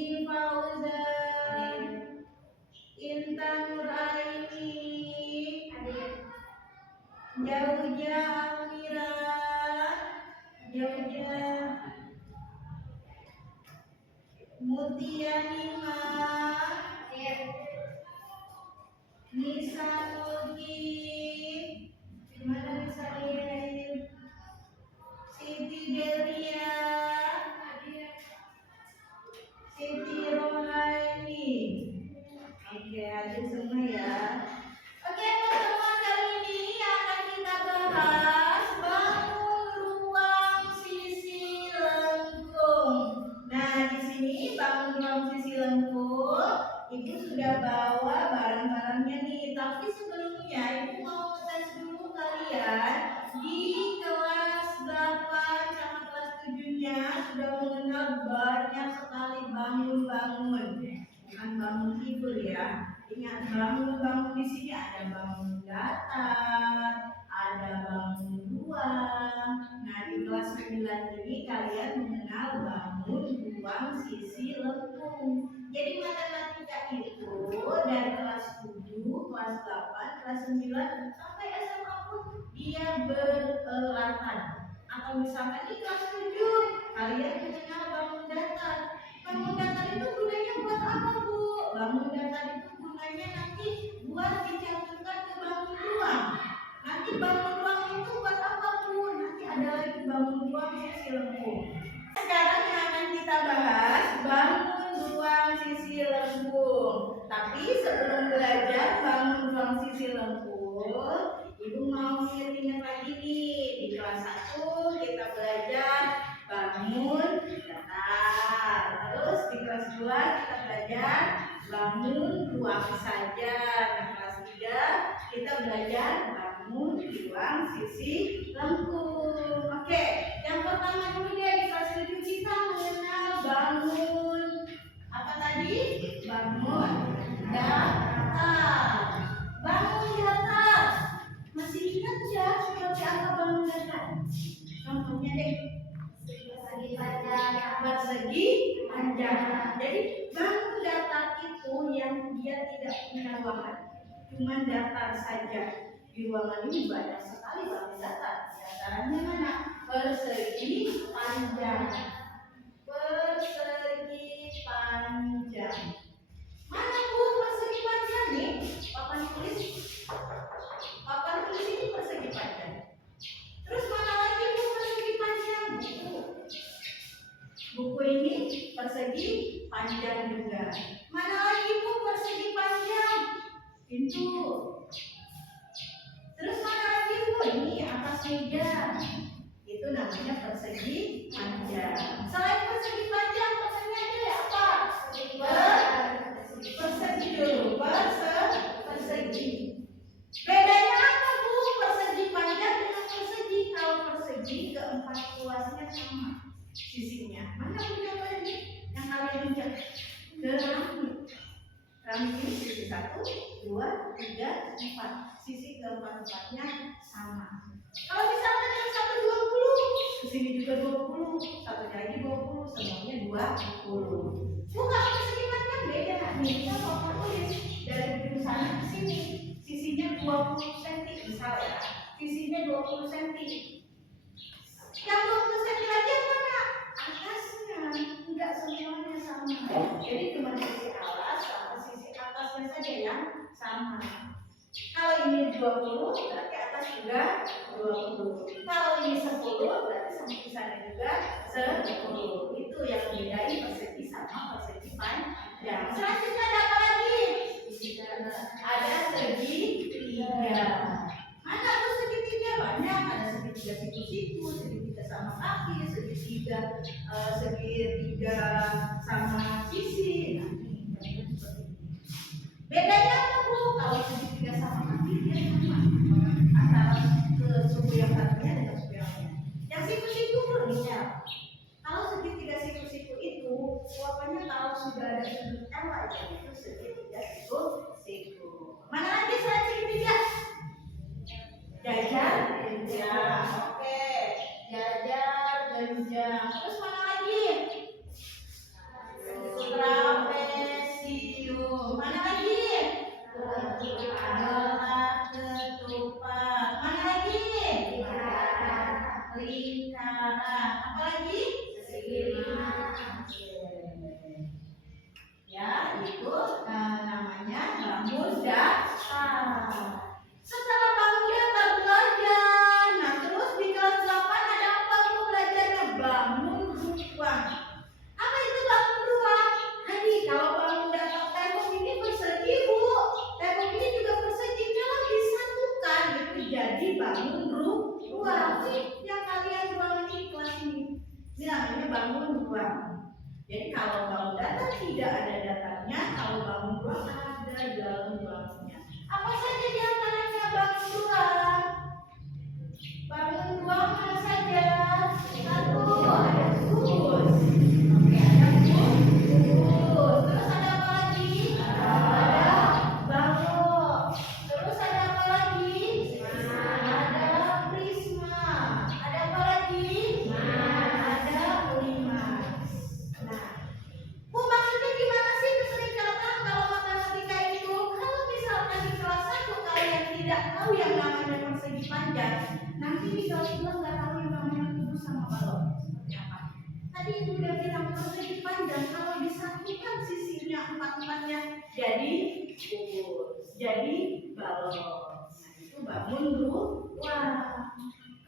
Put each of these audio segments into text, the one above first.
Budi Fauzan, Intan Nuraini, Jauja Amira, Jauja Mutia Nima, Nisa Nugi, gimana Nisa Nugi? Siti Delia, Siti Rohani. Oke, adik semua ya. Oke, pertemuan kali ini akan kita bahas bangun ruang sisi lengkung. Nah, di sini bangun ruang sisi lengkung, Ibu sudah bawa barang-barangnya nih. Tapi sebelumnya Ibu mau tes dulu kalian di kelas 8 sama kelas 7-nya sudah mengenal banyak sekali bangun-bangun. Bukan bangun tidur ya. Ingat bangun-bangun di sini ada bangun datar, ada bangun ruang. Nah, di kelas 9 ini kalian mengenal bangun ruang sisi lengkung. Jadi matematika itu dari kelas 7, kelas 8, kelas 9 sampai SMA pun dia berlatar. Atau misalkan di kelas 7 kalian mengenal bangun datar. Bangun datar itu gunanya buat apa, Bu? Bangun datar itu gunanya nanti buat dicantumkan ke bangun ruang. Nanti bangun ruang itu buat apa, Bu? Nanti ada lagi bangun ruang sisi lengkung. Sekarang yang akan kita bahas bangun ruang sisi lengkung. Tapi sebelum belajar bangun ruang sisi lengkung, Ibu mau ingat lagi nih. Di kelas 1 kita belajar bangun datar. Terus di kelas 2 kita belajar bangun ruang saja. Nah, kelas 3 kita belajar bangun ruang sisi lengkung. Oke, yang pertama dulu ya di kelas 7 kita mengenal bangun apa tadi? Bangun datar. Bangun datar. Masih ingat ya seperti apa bangun datar? Contohnya deh. Persegi panjang. Jadi bangun datar itu yang dia tidak punya ruangan, cuma datar saja. Di ruangan ini banyak sekali bangun datar. Di antaranya mana? Persegi panjang. Persegi panjang. Mana, Bu, persegi panjang nih? Papan tulis. Papan tulis ini persegi panjang. Terus mana lagi, Bu, persegi panjang? Buku ini persegi panjang juga. Mana lagi, Bu, persegi panjang? Pintu. Terus mana lagi, Bu? Ini atas meja. Itu namanya persegi panjang. Selain persegi panjang, pertanyaannya ada apa? Persegi dulu. Persegi. Bedanya apa, Bu? Persegi panjang dengan persegi. Kalau persegi keempat luasnya sama sisinya. Mana punya ini yang kalian injak? Rambut ini sisi 1, 2, 3, 4. Sisi keempat-empatnya sama. Kalau misalkan yang satu 20, kesini juga 20, satunya lagi 20, semuanya 20. Bukan persegi panjang beda. Nih kita mau tulis dari ujung sana ke sini, sisinya 20 cm misal ya. Sisinya 20 cm. Yang 20 cm lagi yang mana? Atasnya, enggak semuanya sama. Jadi cuma sisi alas sama sisi atasnya saja yang sama. Kalau ini 20 berarti atas juga 20. Kalau ini 10 berarti samping juga 10. Itu yang membedakan persegi sama persegi panjang. Selanjutnya ada apa lagi? Ada segitiga. Mana tuh segitiga? Banyak. Ada segitiga siku-siku, segitiga sama kaki, segitiga sama sisi. Nah, ini seperti ini. Bedanya apa, Bu? Kalau segitiga sama kaki dia sama antara suku yang satunya dengan suku yang lainnya. Yang siku-siku belumnya. Kalau segitiga siku-siku itu pokoknya kalau sudah ada sudut L aja itu segitiga siku-siku. Mana lagi selain segitiga? Jajar, jenjang. Oke. Jajar, jenjang. Terus mana lagi? Sutra. Belah ketupat. Mana lagi? Lingkaran. Apa lagi? Ya, itu namanya bangun dasar. Setelah bangun dasar belajar. Nah, terus di kelas 8 ada apa tuh belajarnya? Bangun ruang. Apa itu bangun ruang? Jadi kalau bangun dasar tembok ini persegi, Bu. Tembok ini juga persegi. Kalau disatukan itu jadi bangun ruang. Yang kalian ruang ini kelas ini. Ini namanya bangun ruang. Jadi kalau bangun datar tidak ada datarnya, kalau bangun ruang ada dalam ruangnya. Apa saja di antaranya bangun ruang? Bangun ruang mana saja? Satu, ada bus. Oke, ada bus. Terus ada apa lagi? Ada balok. Terus ada apa lagi? Ada prisma. Ada apa lagi? Ada limas. Nah, Bu, maksudnya gimana sih sering kata kalau matematika itu? Kalau misalkan di kelas 1 kalian tidak tahu yang namanya persegi panjang, nanti di kelas 2 nggak tahu yang namanya kubus sama balok. Seperti apa? Tadi Ibu udah bilang persegi panjang kalau disatukan sisinya empat-empatnya jadi kubus, jadi balok. Nah, itu bangun ruang.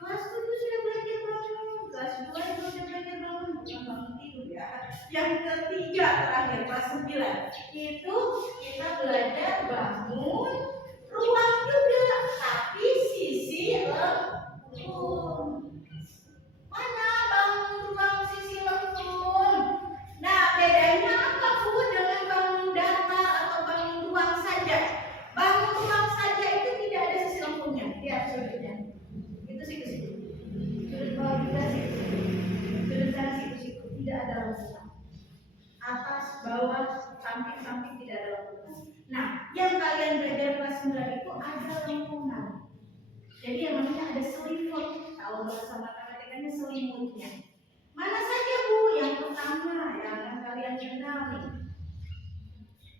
Kelas 7 sudah belajar bangun, kelas 2 juga sudah belajar bangun, bukan bangun tidur ya. Yang ketiga terakhir kelas 9 itu kita belajar bangun ruang juga, tapi sisi lengkung. Mana bangun ruang sisi lengkung? Nah, bedanya apa Bu dengan bangun datar atau bangun ruang saja? Bangun ruang saja itu tidak ada sisi lengkungnya. Lihat sudutnya. Itu situ-situ. Sudut bawah juga situ. Sudut sana situ-situ. Tidak ada lengkungan. Atas, bawah, samping-samping tidak ada lengkungan. Nah, yang kalian belajar kelas 9 itu ada lengkungan. Jadi yang namanya ada selimut. Kalau bahasa matematikanya selimutnya. Mana saja Bu? Yang pertama yang kalian kenal nih.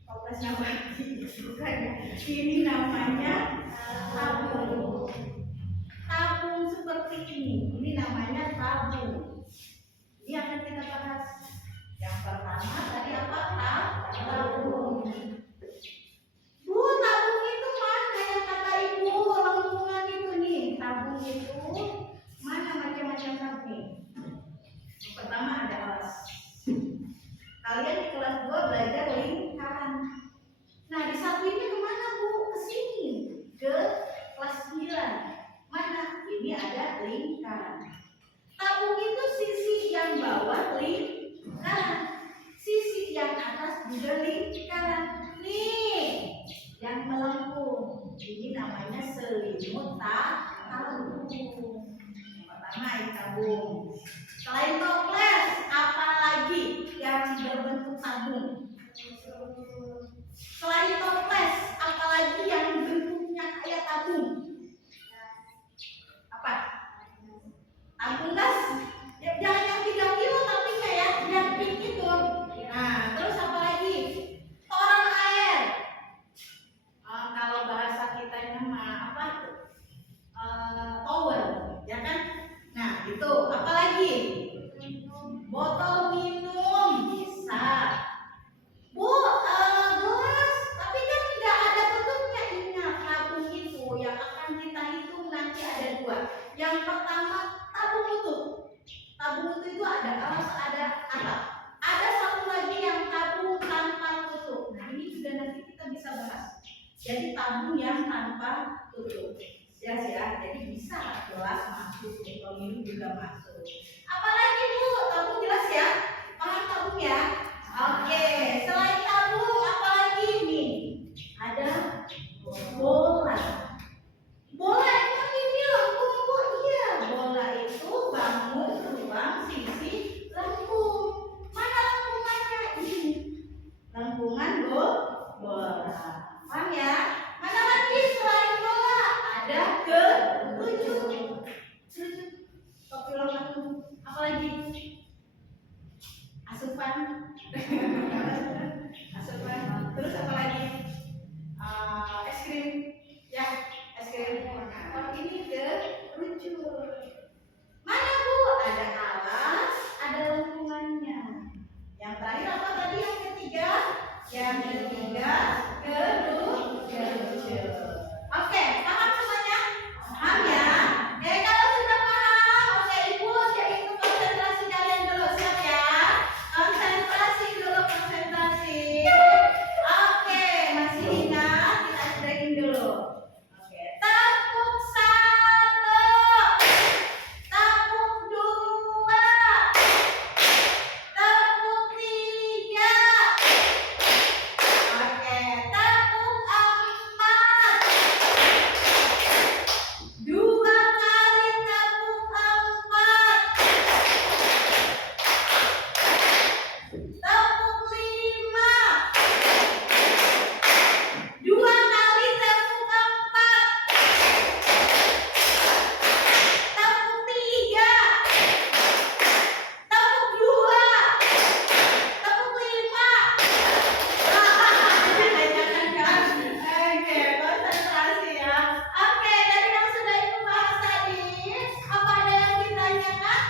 Toplesnya lagi, bukan ya? Ini namanya tabung. Tabung seperti ini namanya tabung. Ini akan kita bahas. Yang pertama tadi apa? Tabung. Bu, tabung itu mana yang kata Ibu? Lengkungan itu nih. Tabung itu mana macam-macam tabung? Yang pertama ada alas. Kalian di kelas 2 belajar lingkaran. Nah, disatuinnya kemana Bu? Ke sini. Ke kelas 9. Mana? Ini ada lingkaran. Tabung itu sisi yang bawah lingkaran, sisi yang atas juga lingkaran. Nih, yang melengkung. Ini namanya selimut tabung. Yang pertama ini tabung. Selain toples, apa lagi yang berbentuk tabung? Selain toples, apa lagi yang bentuknya kayak tabung? Apa? Tabung gas. Ya, jangan yang 3 kilo tapi kayak yang pink itu. Nah, terus apa lagi? Toren air. Kalau bahasa kita nama apa? Tower, ya kan? Nah, itu apa lagi? Botol minum bisa. Bu, gelas, tapi kan tidak ada tutupnya. Ingat, tabung itu yang akan kita hitung nanti ada 2. Yang pertama tabung tutup. Tabung tutup itu ada alas, ada atap. Ada satu lagi yang tabung tanpa tutup. Nah, ini juga nanti kita bisa bahas. Jadi tabung yang tanpa tutup. Ya, jadi bisa gelas masuk, botol minum juga masuk. Apalagi Bu, tabung jelas ya? Paham tabung ya? Oke, selain tabung apalagi nih? Ada bola. Bola itu ini lengkung Bu. Iya, bola itu bangun ruang sisi lengkung. Mana lengkungannya? Ini lengkungan bola. Paham ya? Mana lagi selain bola? Ada kerucut. Topi ulang tahun. Apalagi? Asupan. Yang ketiga, kerucut. Oke, paham semuanya? Paham ya? Oke, kalau sudah paham, oke Ibu, yaitu konsentrasi kalian dulu, siap ya? Konsentrasi dulu, konsentrasi. Oke, masih ingat? Kita stretching dulu. Oke, tepuk satu, tepuk dua, tepuk tiga. Oke, tepuk empat. Dua kali tepuk empat. Tepuk lima. Dua kali tepuk empat. Tepuk tiga. Tepuk dua. Tepuk lima. Oke, konsentrasi ya. Oke, dari yang sudah Ibu bahas tadi, apa ada yang ditanyakan?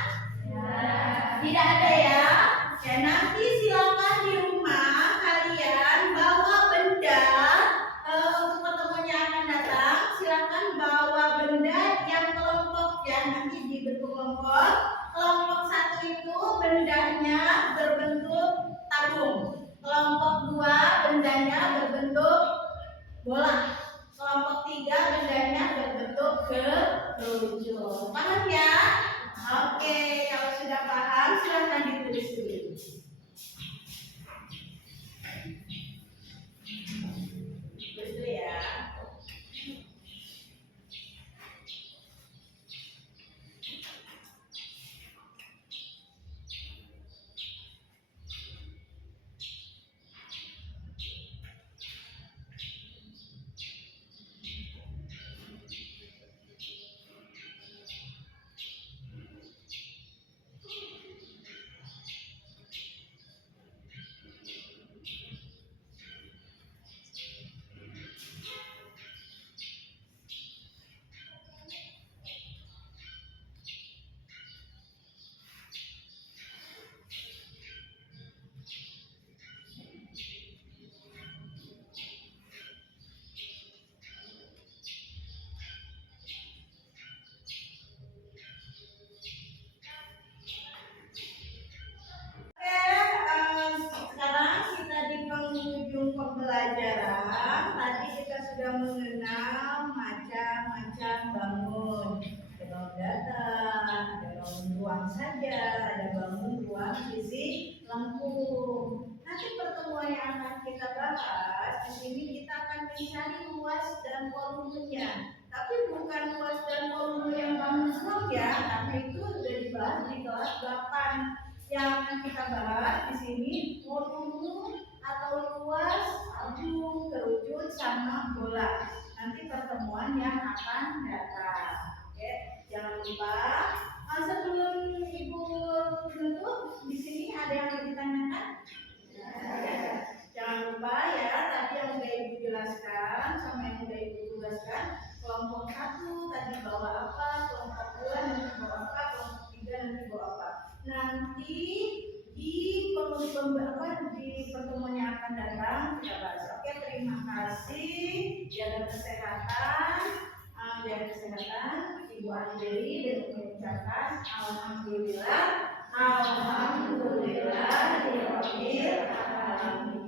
Tidak ada ya. Ya, nanti silakan di rumah kalian bawa benda untuk pertemuan yang akan datang. Silakan bawa benda yang kelompok ya, nanti dibentuk kelompok. Kelompok satu itu bendanya berbentuk tabung. Kelompok dua bendanya berbentuk bola. Kelompok tiga bendanya berbentuk kerucut. Paham ya? Oke, kalau sudah paham silahkan ditulis dulu. Tulis dulu ya. Sekarang kita di penghujung pembelajaran. Tadi kita sudah mengenal macam-macam bangun. Ada bangun datar, ada bangun ruang saja, ada bangun ruang sisi lengkung. Nanti pertemuan yang akan kita bahas di sini kita akan mencari luas dan volumenya. Tapi bukan luas dan volume yang bangun ruang ya, karena itu sudah dibahas di kelas 8. Yang akan kita bahas di sini volume atau luas, tabung, kerucut, sama bola. Nanti pertemuan yang akan datang. Oke, jangan lupa. Sebelum Ibu tutup, di sini ada yang mau ditanyakan? Jangan lupa ya, tadi yang sudah Ibu jelaskan sama yang sudah Ibu tugaskan. Kelompok satu tadi bawa apa, kelompok dua nanti bawa apa, kelompok tiga nanti bawa apa. Nanti di pertemuan yang akan datang kita bahas. Oke, terima kasih. Jaga kesehatan, Ibu Anjeli, dan mengucapkan alhamdulillah, alhamdulillah, ya Rabbil alamin.